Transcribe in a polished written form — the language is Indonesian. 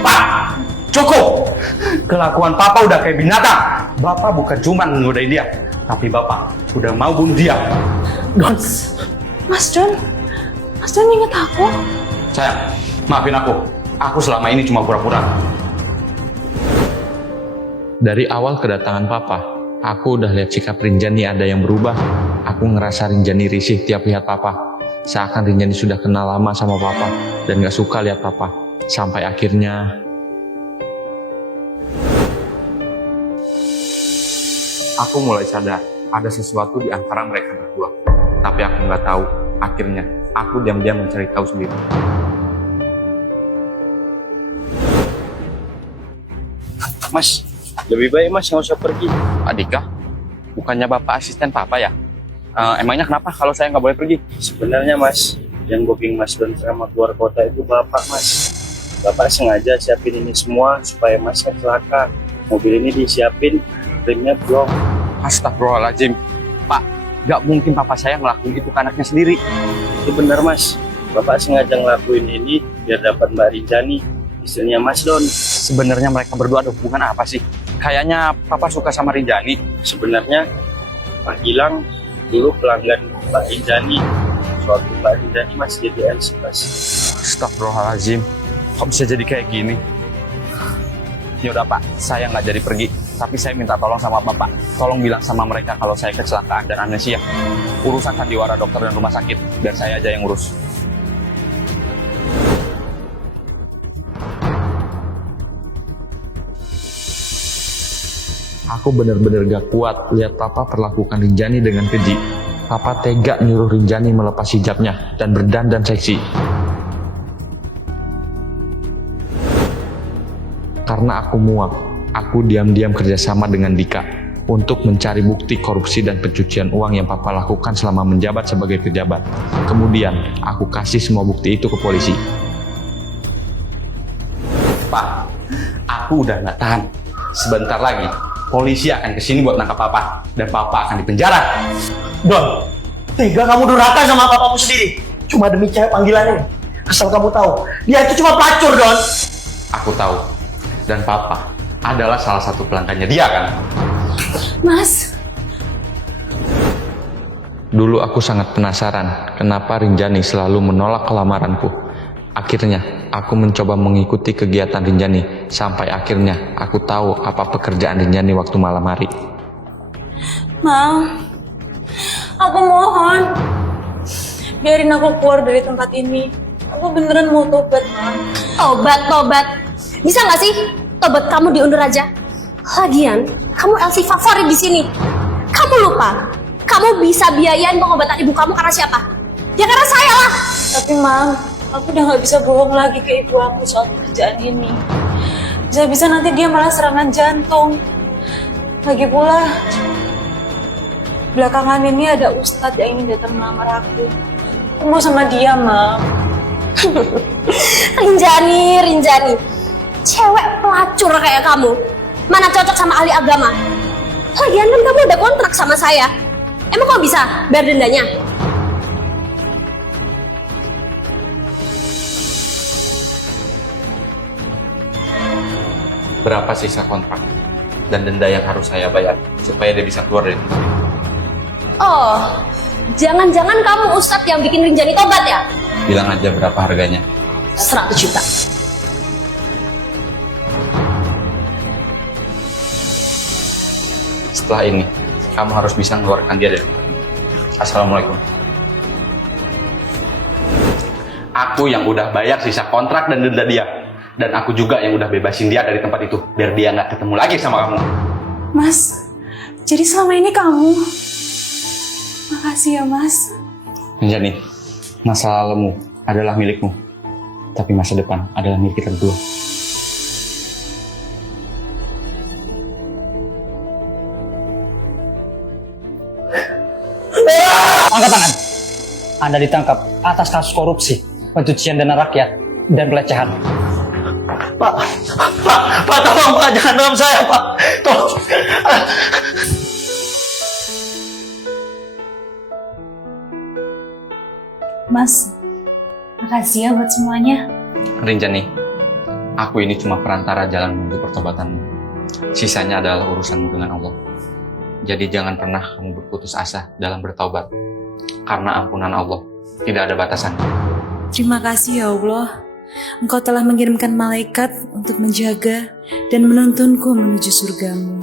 Pak, cukup! Kelakuan Papa udah kayak binatang. Bapak bukan cuma ngegodain dia, tapi Bapak udah mau bunuh dia. Don. Mas Don ingat aku? Sayang, maafin aku. Aku selama ini cuma pura-pura. Dari awal kedatangan Papa, aku udah lihat sikap Rinjani ada yang berubah. Aku ngerasa Rinjani risih tiap lihat Papa. Seakan Rinjani sudah kenal lama sama Papa dan gak suka lihat Papa. Sampai akhirnya aku mulai sadar ada sesuatu di antara mereka berdua. Tapi aku nggak tahu. Akhirnya aku diam-diam mencari tahu sendiri. Mas, lebih baik Mas nggak usah pergi. Adika, bukannya Bapak asisten Papa ya? Emangnya kenapa kalau saya nggak boleh pergi? Sebenarnya Mas, yang booking Mas Don sama keluar kota itu Bapak Mas. Bapak sengaja siapin ini semua supaya Mas nggak celaka. Mobil ini disiapin, remnya belum. Astagfirullahaladzim. Pak, nggak mungkin Papa saya ngelakuin itu ke anaknya sendiri. Itu benar Mas. Bapak sengaja ngelakuin ini biar dapat Mbak Rinjani, istrinya Mas Don. Sebenarnya mereka berdua ada hubungan apa sih? Kayaknya Papa suka sama Rinjani. Sebenarnya Pak Gilang dulu pelanggan Mbak Rinjani. Suatu Mbak Rinjani masih jadi LC Mas. Astagfirullahaladzim. Kok bisa jadi kayak gini? Yaudah Pak, saya nggak jadi pergi. Tapi saya minta tolong sama Bapak. Tolong bilang sama mereka kalau saya kecelakaan dan amnesia. Urusan sandiwara dokter dan rumah sakit, biar saya aja yang urus. Aku benar-benar gak kuat lihat Papa perlakukan Rinjani dengan keji. Papa tega nyuruh Rinjani melepas hijabnya dan berdandan seksi. Karena aku muak, aku diam-diam kerjasama dengan Dika untuk mencari bukti korupsi dan pencucian uang yang Papa lakukan selama menjabat sebagai pejabat. Kemudian, aku kasih semua bukti itu ke polisi. Pak, aku udah nggak tahan. Sebentar lagi, polisi akan kesini buat nangkap Papa, dan Papa akan dipenjara. Don, tega kamu durhaka sama papamu sendiri. Cuma demi cewek panggilannya. Asal kamu tahu, dia itu cuma pelacur, Don. Aku tahu, dan Papa adalah salah satu pelanggannya dia kan? Mas. Dulu aku sangat penasaran kenapa Rinjani selalu menolak lamaranku. Akhirnya, aku mencoba mengikuti kegiatan Rinjani, sampai akhirnya aku tahu apa pekerjaan Rinjani waktu malam hari. Ma, aku mohon. Biarin aku keluar dari tempat ini. Aku beneran mau tobat, Ma. Tobat. Bisa nggak sih tobat kamu diundur aja? Lagian, kamu LC favorit di sini. Kamu lupa, kamu bisa biayain pengobatan ibu kamu karena siapa? Ya karena saya lah. Tapi Mam, aku udah gak bisa bohong lagi ke ibu aku soal pekerjaan ini. Bisa-bisa nanti dia malah serangan jantung. Lagi pula, belakangan ini ada ustadz yang ingin datang melamar aku. Aku mau sama dia, Mam. Rinjani. Cewek pelacur kayak kamu. Mana cocok sama ahli agama? Lagian kan kamu udah kontrak sama saya. Emang kamu bisa bayar dendanya? Berapa sisa kontrak dan denda yang harus saya bayar supaya dia bisa keluar dari tempat ini? Oh, jangan-jangan kamu ustadz yang bikin Rinjani tobat ya? Bilang aja berapa harganya. 100 juta. Setelah ini, kamu harus bisa mengeluarkan dia dari tempat ini. Assalamualaikum. Aku yang udah bayar sisa kontrak dan denda dia. Dan aku juga yang udah bebasin dia dari tempat itu. Biar dia nggak ketemu lagi sama kamu. Mas, jadi selama ini kamu. Makasih ya, Mas. Rinjani, masa lalumu adalah milikmu. Tapi masa depan adalah milik kita berdua. Angkat tangan. Anda ditangkap atas kasus korupsi, pencucian dana rakyat, dan pelecehan. Pak, tolong Pak, jangan tolong saya Pak, tolong. Mas, makasih ya buat semuanya. Rinjani, aku ini cuma perantara jalan menuju pertobatanmu. Sisanya adalah urusanmu dengan Allah. Jadi jangan pernah kamu berputus asa dalam bertaubat. Karena ampunan Allah tidak ada batasan. Terima kasih ya Allah. Engkau telah mengirimkan malaikat untuk menjaga dan menuntunku menuju surgamu.